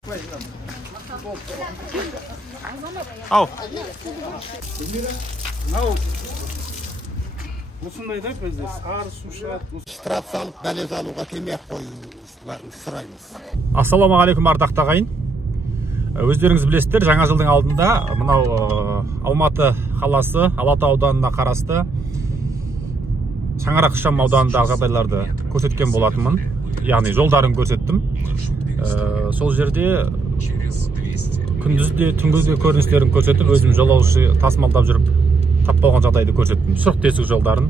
Ау. Осындай да бізде сары су шығады. Штраф салып, бәлез алуға келмей-ақ қоюыңызды сұраймыз. Ассалаумағалейкум ардақты ағайын. Өздеріңіз білесіздер, жаңа жылдың алдында мынау Алматы қаласы, Алатау ауданына қарасты Шаңырақ ықшам ауданындағы жағдайларды көрсеткен болатынмын. Яғни жолдарын көрсеттім. Сол жерде күндізде, түнгі көріністерін көрсетіп, өзім жолаушы тасымалдап жүріп тап болған жағдайды көрсеттім. Сұрық тесік жолдарын.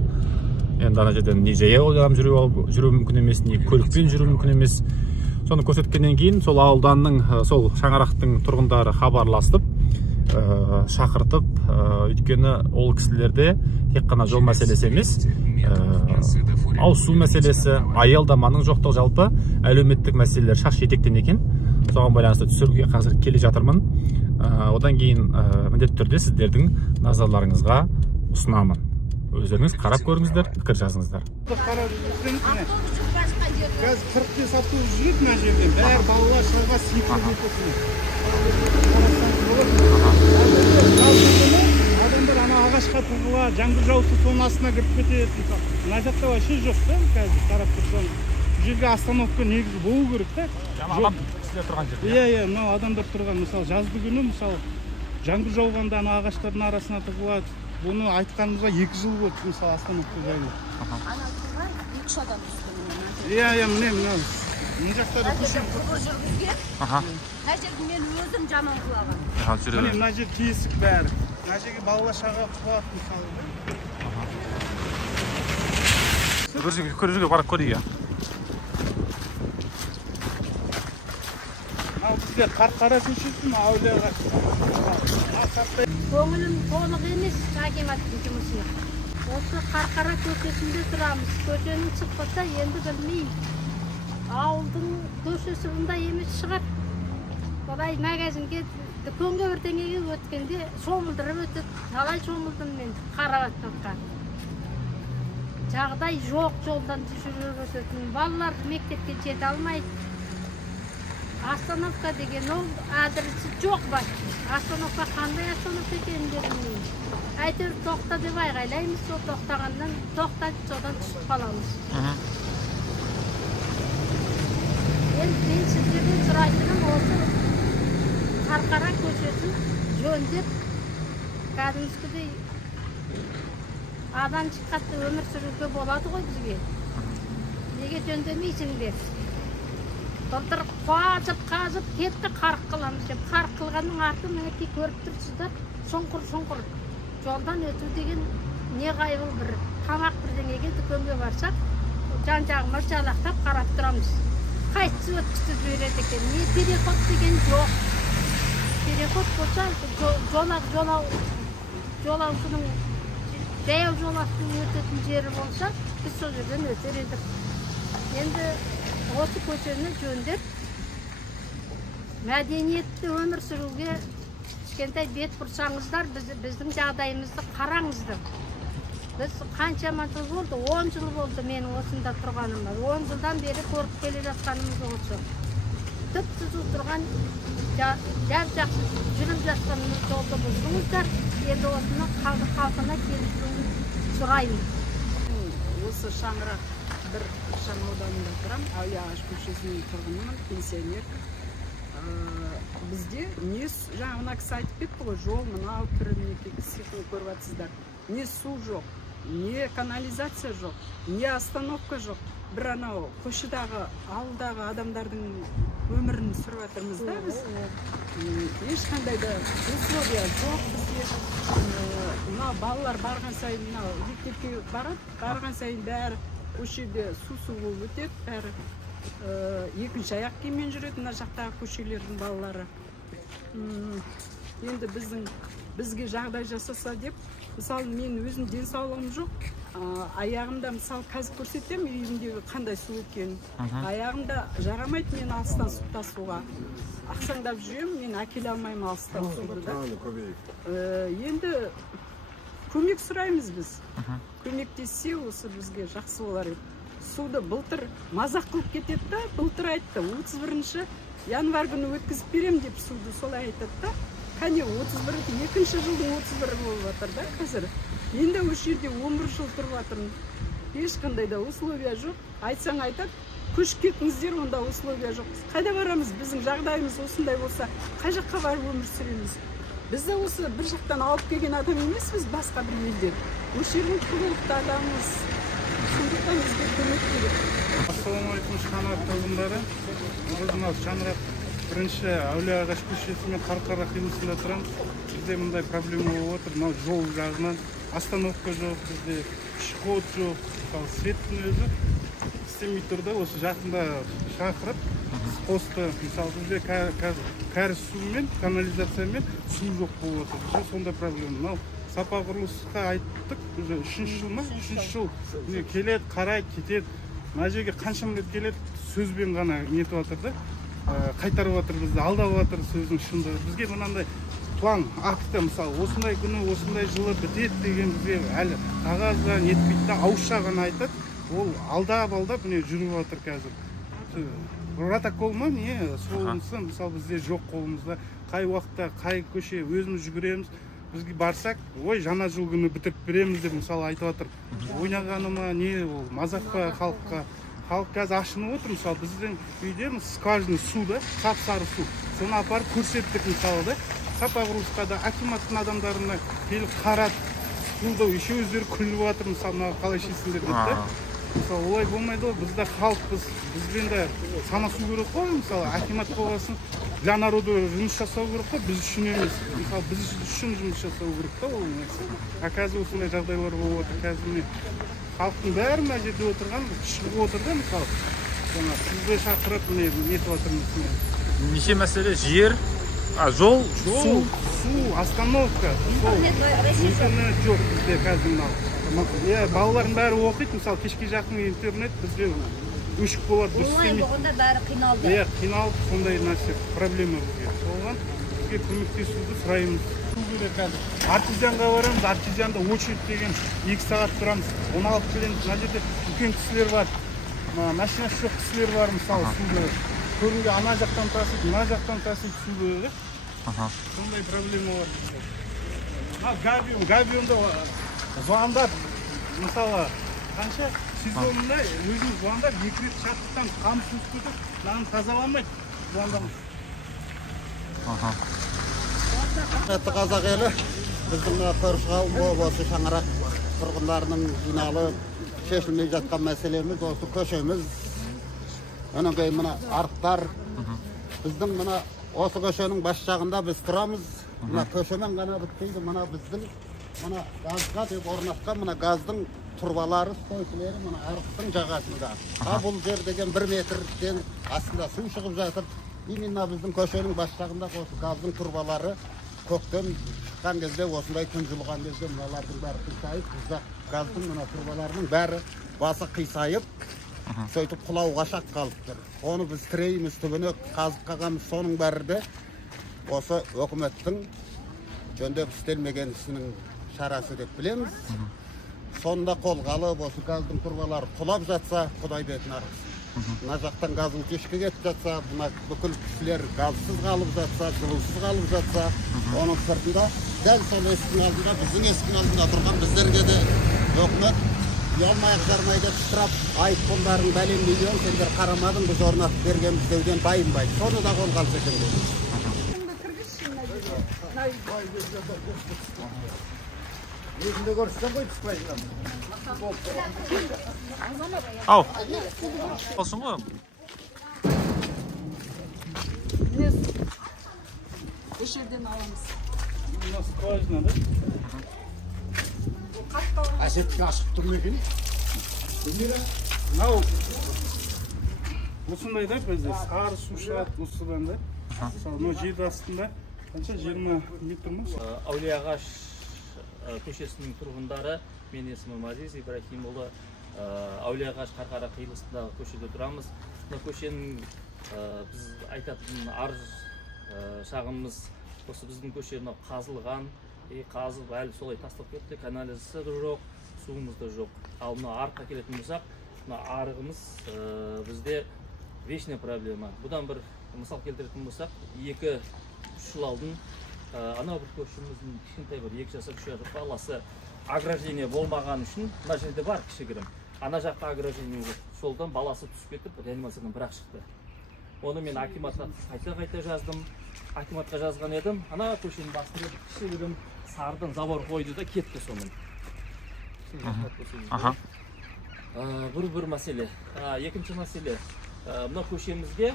Енді ана жерден не жаяу адам жүру мүмкін емес, не көлікпен жүру мүмкін емес. Соны көрсеткеннен кейін сол ауданның, сол Шаңырақтың тұрғындары хабарласып, шақыртып, өйткені ол кісілерде тек қана жол мәселесі емес, ауыз су мәселесі, аялдаманың жоқтығы, жалпы әлеуметтік мәселелер шаш етектен екен. Соған байланысты түсіруге қазір келе жатырмын. Одан кейін міндетті түрде сіздердің назарларыңызға ұсынамын. Өздеріңіз қарап көріңіздер, пікір жазыңыздар. Қазір 45 автобус жүреді мына жерден. Бәрі балалар шалға секіріп өтеді. Адамдар ана ағашқа тығылады, жаңбыр жауса соның астына кіріп кетеді. Мына жақта вообще жоқ та, қазір қарап тұрсаң. Бұл жерге остановка негізі болу керек та. Адам кісілер тұрған жерде. Иә, мынау адамдар тұрған. Мысалы, жазды күні, мысалы, жаңбыр жауғанда ана ағаштардың арасына тығылады. Бұны айтқанымызға 2 жыл болды, мысалы, остановка жайлы. Ана тұрған 2 адам түсті. Иә, мына жақта да көшем. Жүргізген. Мына жерді мен өзім жаман қылаған. Мына жер тесік бәрі. Мына жерге балалар шаға құлады, мысалы. Бір жерге барып көрейік. Бізде Қарқара көшесін Әулиеға. Көңілім толық емес акиматтың жұмысына. Осы Қарқара көшесінде тұрамыз. Көшенің шықпаса енді білмеймін. Ауылдың көшесі бұндай емес шығар. Олай магазинге, дүкенге бірдеңеге өткенде шомылдырып өтеді. Қалай шомылдым мен Қарабатқа. Жағдай жоқ, жолдан жүріп өтетін. Балалар мектепке жете алмайды. Остановка деген ол адресі жоқ бар. Остановка қандай остановка екенін білмеймін. Әйтеуір тоқта деп айғайлаймыз, сол тоқтағаннан тоқтайды, содан түсіп қаламыз. Мен сіздерден сұрайтыным осы Қарқара көшесін жөндеп, кәдімгідей адам шыққатты өмір сүруге болады ғой бізге. Неге жөндемейсіңдер? Былтыр қазып кетті қарық қыламыз деп. Қарық қылғанның арты мінекей көріп тұрсыздар, шұңқыр. Жолдан өту деген не қайбыл бір тамақ бірдеңеге дүкенге барсақ, жан-жағыма жалақтап қарап тұрамыз. Қайтсы өткізіп жібереді екен. Не переход деген жоқ. Переход болса, жолаушының жаяу жолақтың өтетін жері болса, біз сол жерден өтер едік. Енді осы көшені жөндеп, мәдениетті өмір сүруге кішкентай бет бұрсаңыздар, біздің жағдайымызды қараңыздар. Біз қаншама жыл болды? 10 жыл болды менің осында тұрғаныма. 10 жылдан бері көріп келе жатқанымыз осы. Түп-түзу тұрған, жақсы жүріп жатқанымыз жолды бұздыңыздар. Енді осыны халқына келісуін сұраймын. Осы Шаңырақ бір ықшам ауданында тұрам, Әулиеағаш көшесінің тұрғынымын, пенсионер. Бізде не жаңа мына кісі айтып кетті ғой, жол мынау түрі мінекей кісіні көріп жатсыздар. Не су жоқ, не канализация жоқ, не остановка жоқ. Бір анау көшедағы ауылдағы адамдардың өмірін сүріп жатырмыз да біз. Ешқандай да условия жоқ бізде. Мына балалар барған сайын, мынау мектепке барған сайын бәрі көшеде су болып өтеді, бәрі екінші аяқ киіммен жүреді мына жақтағы көшелердің балалары. Енді бізге жағдай жасаса деп, мысалы мен өзім денсаулығым жоқ, аяғымда мысалы қазір көрсетем үйімдегі қандай су екенін. Аяғымда жарамайды мен алыстан су тасуға. Ақсаңдап жүрем, мен әкеле алмаймын алыстан суды да. Енді көмек сұраймыз біз. Көмектессе осы бізге жақсы болар еді. Суды былтыр мазақ қылып кетеді да, былтыр айтты 31-ші январь күні өткізіп берем деп суды солай айтады да. Қане 2-ші жылдың 31-і болып жатыр да қазір. Енді осы жерде 11 жыл тұрып жатырмын. Ешқандай да условия жоқ. Айтсаң айтады, көшіп кетіңіздер, онда условия жоқ. Қайда барамыз? Біздің жағдайымыз осындай болса, қай жаққа барып өмір сүреміз? Біз де осы бір жақтан алып келген адам емеспіз, басқа бір елден. Осы жердің тұрғылықты адамымыз. Сондықтан бізге көмек керек. Ассалаумағалейкум, Шанар тұрғындары. Мына Шаңырақ бірінші Әулие-Ағаш көшесі мен Қарқара қиылысында тұрамыз. Бізде мындай проблема болып отыр. Мынау жол жағынан остановка жоқ, бізде пешеход жоқ, светтің өзі істемей тұр да. Осы жақында шақырып, посты, мысалы бізде кәріз суымен, канализациямен су жоқ болып отыр. Бізде сондай проблема. Мынау сапа құрылысқа айттық, уже 3-ші жыл ма? 3-ші жыл келеді, қарайды, кетеді. Мына жерге қаншама рет келеді, сөзбен ғана нетіп жатыр да. Қайтарып жатыр бізді, алдап жатыр сөздің шындығы. Бізге мынандай план акты, мысалы, осындай күні, осындай жылы бітеді деген бізге әлі қағазға нетпейді да, ауызша ғана айтады. Ол алдап міне жүріп жатыр қазір. Протокол ма не? Солынсы, мысалы, бізде жоқ қолымызда. Қай уақытта, қай көше өзіміз жүгіреміз. Бізге барсақ, ой, жаңа жыл күні бітіріп береміз деп мысалы айтып жатыр. Ойнағаны ма не, ол мазақ па халыққа? Халық қазір ашынып отыр, мысалы, біздің үйде скважина су да, сап-сары су. Соны апарып көрсеттік, мысалы да. Сапа құрылысқа да, акиматтың адамдарына келіп қарап, суды еще өздері күліп жатыр, мысалы, қалай ішесіңдер деп та. Мысалы, олай болмайды ғой, бізде халықпыз, бізбен де санасу керек қой, мысалы, акимат болғасын, для народу жұмыс жасау керек қой, біз үшін емес. Мысалы, біз үшін жұмыс жасау керек та ол нәрсе. Қазір осындай жағдайлар болып отыр, қазір халықтың бәрі мына жерде отырған, шығып отыр да, мысалы. Сізді шақырып, нетіп отырмыз. Неше мәселе? Жер, жол, су, остановка, интернет жоқ бізде қазір мынау. Балалардың бәрі оқиды, мысалы, кешке жақын интернет бізде өшік болады, дұрыс істемейді. Онлайн болғанда бәрі қиналды. Қиналып, сондай нәрсе, проблема бізге. Соған бізге көмектесуді сұраймыз. Артизанға барамыз, артизанда очередь деген 2 сағат тұрамыз, 16 алып келеміз. Мына жерде үлкен кісілер бар, машинасы жоқ кісілер бар, мысалы, суды. Көрінге ана жақтан тасып, мына жақтан тасып суды. Сондай проблема бар. Габионда звондап, мысалы, қанша сезонында өзің звондап, 2 рет шаттықтан қамыс өткізіп, мынаны тазаламайды звондамыз. Құрметті қазақ елі, біздің көрші қауым осы Шаңырақ тұрғындарының жиналып шешілмей жатқан мәселеміз осы көшеміз. Онан кейін мына арықтар. Біздің мына осы көшенің бас жағында біз тұрамыз. Мына көшемен ғана бітпейді, мына біздің мына газға деп орнатқан мына газдың тұрбалары, стойкілері мына арықтың жағасында. Бұл жер деген 1 метрден астында су шығып жатыр. Именно біздің көшенің бас жағында осы газдың тұрбалары көктем шыққан кезде, осындай күн жылған кезде мыналардың бәрі қисайып, бізде газдың мына тұрбаларының бәрі басы қисайып, сөйтіп құлауға шақ қалып тұр. Оны біз тірейміз, түбіне қазып қалғанымыз, соның бәрі де осы өкіметтің жөндеп істелмеген ісінің шарасы деп білеміз. Сонда қолға алып, осы газдың тұрбалары құлап жатса, Құдай бетін арыз. Мына жақтан газ утечка кетіп жатса, бүкіл кісілер газсыз қалып жатса, жылусыз қалып жатса, оның сыртында дәл сол есіктің алдында, біздің есіктің алдында тұрған біздерге де өкімет ұялмай жармай деп сұрап, айыппұлдарын бәлен миллион сендер қарамадың, біз орнатып бергенбіз деуден байынбайды. Соны да қолға алса екен дейді. Өзінде көрсетсен ғой түспайсың. Ау, olsun ғой. Көшеден аламыз. Мына скважина да? Әсеттің ашық тұр ма екен? Мынау осындай да бізде сары су шығады осыдан да. Мына жер астында қанша 20 метр ма? Әулие-Ағаш көшесінің тұрғындары, мен есімім Азиз Ибрахимұлы, Әулие-Ағаш Қарқара қиылысындағы көшеде тұрамыз. Бұл көшенің біз айтатын арыз шағымыз, осы біздің көше қазылған, қазып әлі солай тастап кетті, канализациясы да жоқ, суымыз да жоқ. Ал мына арыққа келетін болсақ, мына арығымыз бізде вечная проблема. Бұдан бір мысал келтіретін болсақ, 2-3 жыл алдын ана бір көршіміздің кішкентай бір 2 жасар 3 жасар баласы ограждение болмаған үшін мына жерде бар кішігірім. Ана жаққа ограждение жолдан баласы түсіп кетіп, реанимациядан бірақ шықты. Оны мен акиматқа қайта жаздым. Акиматқа жазған едім. Ана көшенің басында кішігірім сарыдан забор қойды да кетті соның. Бір мәселе. Екінші мәселе. Мына көшемізге,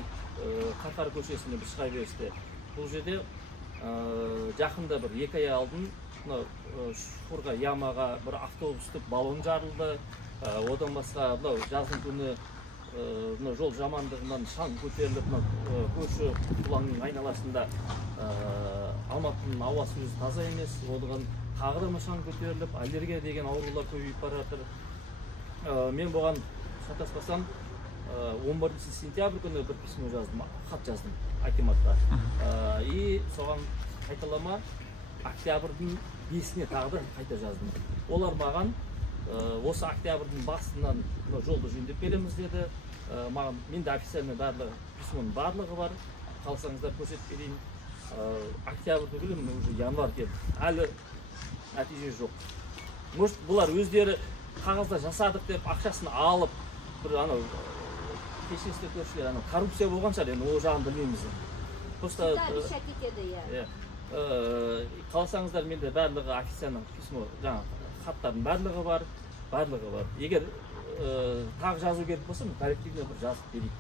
Қарқара көшесіне бір шыға берісті. Бұл жерде жақында бір 2 ай алдын шұқырға, ямаға бір автобустық баллон жарылды. Одан басқа жаздың күні жол жамандығынан шаң көтеріліп, көрші бұлаңның айналасында Алматының ауасы өзі таза емес, одан қағырымы шаң көтеріліп, аллергия деген аурулар көбейіп бара жатыр. Мен бұған шатаспасам 11 сентябрь күні бір письмо жаздым, хат жаздым акиматқа. И соған қайталама октябрьдің 5-іне тағы қайта жаздым. Олар маған осы октябрьдің басынан жолды жөндеп береміз деді. Маған менде официальный барлығы, письмоның барлығы бар. Қалсаңыздар көрсетіп берейін. Октябрьді күлім, уже январ келді. Әлі нәтиже жоқ. Может, бұлар өздері қағазда жасадық деп ақшасын алып, бір анау кешесте көршілер коррупция болған шығар, енді ол жағын білмейміз. Просто қалсаңыздар менде барлығы официальный письмо, хаттардың барлығы бар. Егер тағы жазу керек болса, коллективіне бір жазып берейік.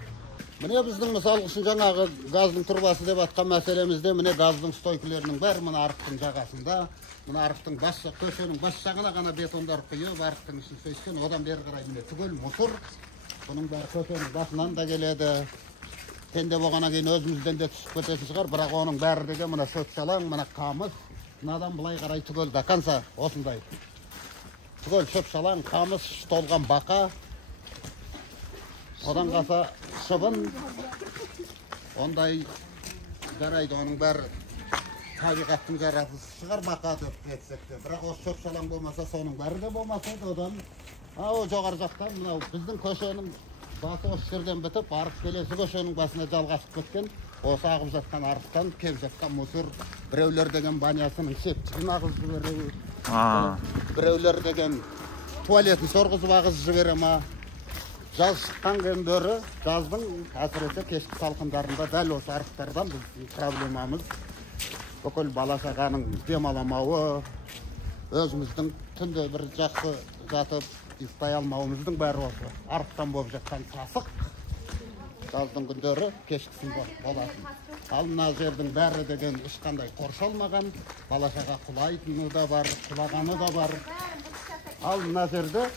Міне біздің мысалы үшін жаңағы газдың тұрбасы деп атқан мәселемізде міне газдың стойкілерінің бәрі мына арықтың жағасында, мына арықтың көшенің бас жағына ғана бетондар құйып, арықтың ішін сөйскен, одан бері қарай міне түгел мұсыр. Бұның бәрі көшенің басынан да келеді. Тенде болғаннан кейін өзімізден де түсіп кететін шығар, бірақ оның бәрі деген мына шөп-шалаң, мына қамыс, мынадан былай қарай түгел до конца осындай. Түгел шөп-шалаң, қамыс, толған бақа. Одан қаса шыбын, ондай жарайды, оның бәрі табиғаттың жаратылысы шығар бақа деп кетсек те. Бірақ осы шөп-шалаң болмаса, соның бәрі де болмаса, одан жоғары жақтан мынау біздің көшенің басы осы жерден бітіп, арық келесі көшенің басына жалғасып кеткен. Осы ағып жатқан арықтан келіп жатқан мұсыр, біреулер деген банясының септігін ағызып жібере, біреулер деген туалетін сорғызып ағызып жібере ма. Жаз шыққан күндері, жаздың әсіресе кешкі салқындарында дәл осы арықтардан біздің проблемамыз бүкіл бала-шағаның демаламауы, өзіміздің түнде бір жақсы жатып ұйықтай алмауымыздың бәрі осы арықтан болып жатқан тасық. Жаздың күндері кешкісінде болатын. Ал мына жердің бәрі деген ешқандай қоршалмаған, бала-шаға құлайтыны да бар, құлағаны да бар. Ал мына жерде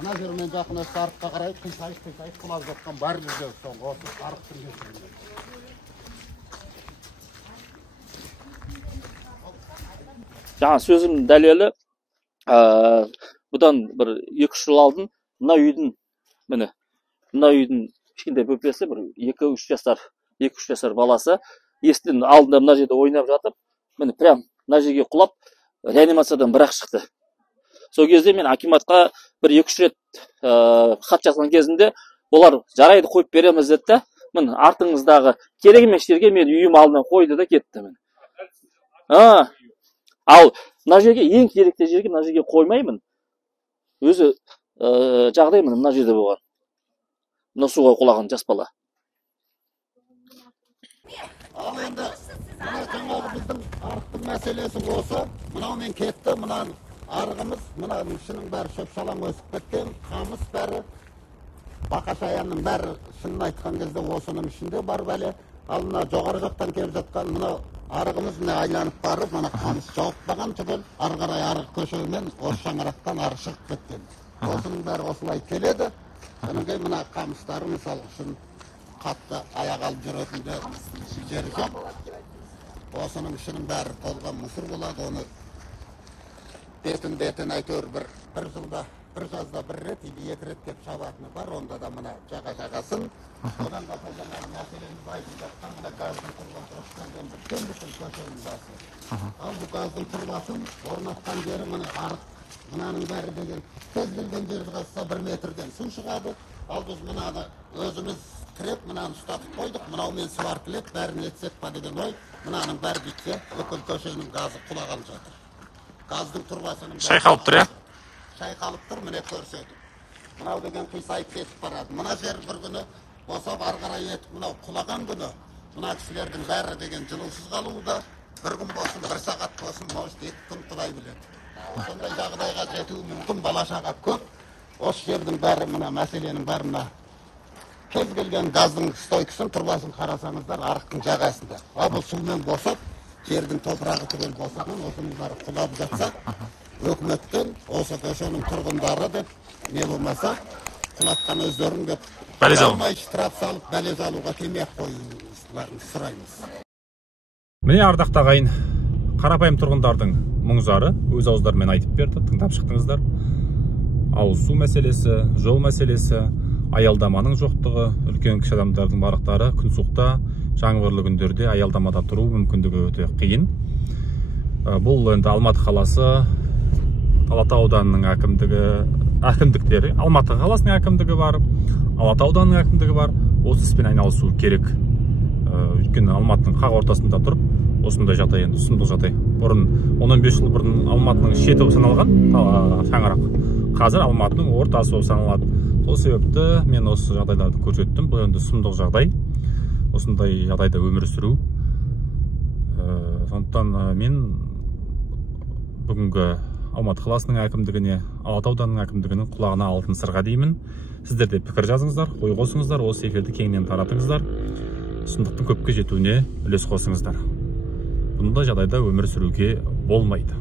мына жермен жақын осы арыққа қарай қисайып құлап жатқан бар жерде осы арықтың кесірінен. Жаңа сөзім дәлелі, бұдан бір 2-3 жыл алдын мына үйдің кішкентай бөпесі бір 2-3 жасар баласы есіктің алдында мына жерде ойнап жатып, міне прям мына жерге құлап реанимациядан бірақ шықты. Сол кезде мен акиматқа бір 2-3 рет хат жазған кезінде олар жарайды қойып береміз деді. Міне артыңыздағы керек емес жерге мен үйім алдынан қойды да кетті. Ал мына жерге ең керекті жерге мына жерге қоймаймын. Өзі жағдай мына жерде болған. Мына суға құлаған жас бала. Ал енді жаңағы біздің арықтың мәселесі осы. Мынаумен кетті, мынаны арығымыз, мынаның ішінің бәрі шөп-шалаң өсіп кеткен, қамыс бәрі, бақа-шаянның бәрі шынын айтқан кезде осының ішінде бар бәле. Ал мына жоғары жақтан келіп жатқан мына арығымыз мына айланып барып, мына қамыс жауып баған түгел, ары қарай арық көшемен осы шаңырақтан арық шығып кеткен. Осының бәрі осылай келеді. Содан кейін мына қамыстары мысалы үшін қатты аяқ алып жүретінде жері жоқ. Осының ішінің бәрі толған мұсыр болады. Оны бетін әйтеуір бір жылда, бір жазда бір рет, 2 рет кеп шабатыны бар. Онда да мына жағасын. Одан да қолданған мәселеміз айтып жатқан мына газдың тұрбасы осыдан біткен бүтін көшенің басы. Ал бұл газдың тұрбасын орнатқан жері мына арық. Мынаның бәрі деген кез келген жерді қазса 1 метрден су шығады. Ал біз мынаны өзіміз тіреп мынаны ұстатып қойдық, мынаумен суарып келеді, бәрін етсек па деген ой. Мынаның бәрі бітсе, бүкіл көшенің газы құлаған жатыр. Газдың тұрбасының шайқалып тұр, шайқалып тұр, міне көрсетіп. Мынау деген қисайып кетіп барады. Мына жер бір күні босап ары қарай етіп, мынау құлаған күні мына кісілердің бәрі деген жылусыз қалуы бір күн болсын, бір сағат болсын, может 2 күн құдай біледі. Сондай жағдайға жетуі мүмкін, бала шаға көп. Осы жердің бәрі, мына мәселенің бәрі мына кез келген газдың стойкасын, тұрбасын қарасаңыздар, арықтың жағасында. Бұл сумен босап, жердің топырағы түгел босаған, осының бәрі құлап жатса, өкіметтен осы көшенің тұрғындары деп, не болмаса, құлатқан өздерін деп, алмай штраф салып, бәле салуға келмей-ақ қоюларын сұраймыз. Міне ардақты ағайын, қарапайым тұрғындардың мұң-зары өз ауыздарымен айтып берді, тыңдап шықтыңыздар. Ауыз су мәселесі, жол мәселесі, аялдаманың жоқтығы, үлкен кіші адамдардың барықтары күн суықта, жаңбырлы күндерде аялдамада тұру мүмкіндігі өте қиын. Бұл енді Алматы қаласы, Алатау ауданының әкімдіктері, Алматы қаласының әкімдігі бар, Алатау ауданының әкімдігі бар. Осы іспен айналысу керек. Өйткені Алматының қақ ортасында тұрып, осындай жағдай, енді сұмдық жағдай. Бұрын 15 жыл бұрын Алматының шеті саналған шаңырақ. Қазір Алматының ортасы саналады. Сол себепті мен осы жағдайларды көрсеттім. Бұл енді сұмдық жағдай. Осындай жағдайда өмір сүру. Сондықтан мен бүгінгі Алматы қаласының әкімдігіне, Алатау ауданының әкімдігінің құлағына алтын сырға деймін. Сіздер де пікір жазыңыздар, ой қосыңыздар, осы эфирді кеңінен таратыңыздар. Шындықтың көпке жетуіне үлес қосыңыздар. Бұндай жағдайда өмір сүруге болмайды.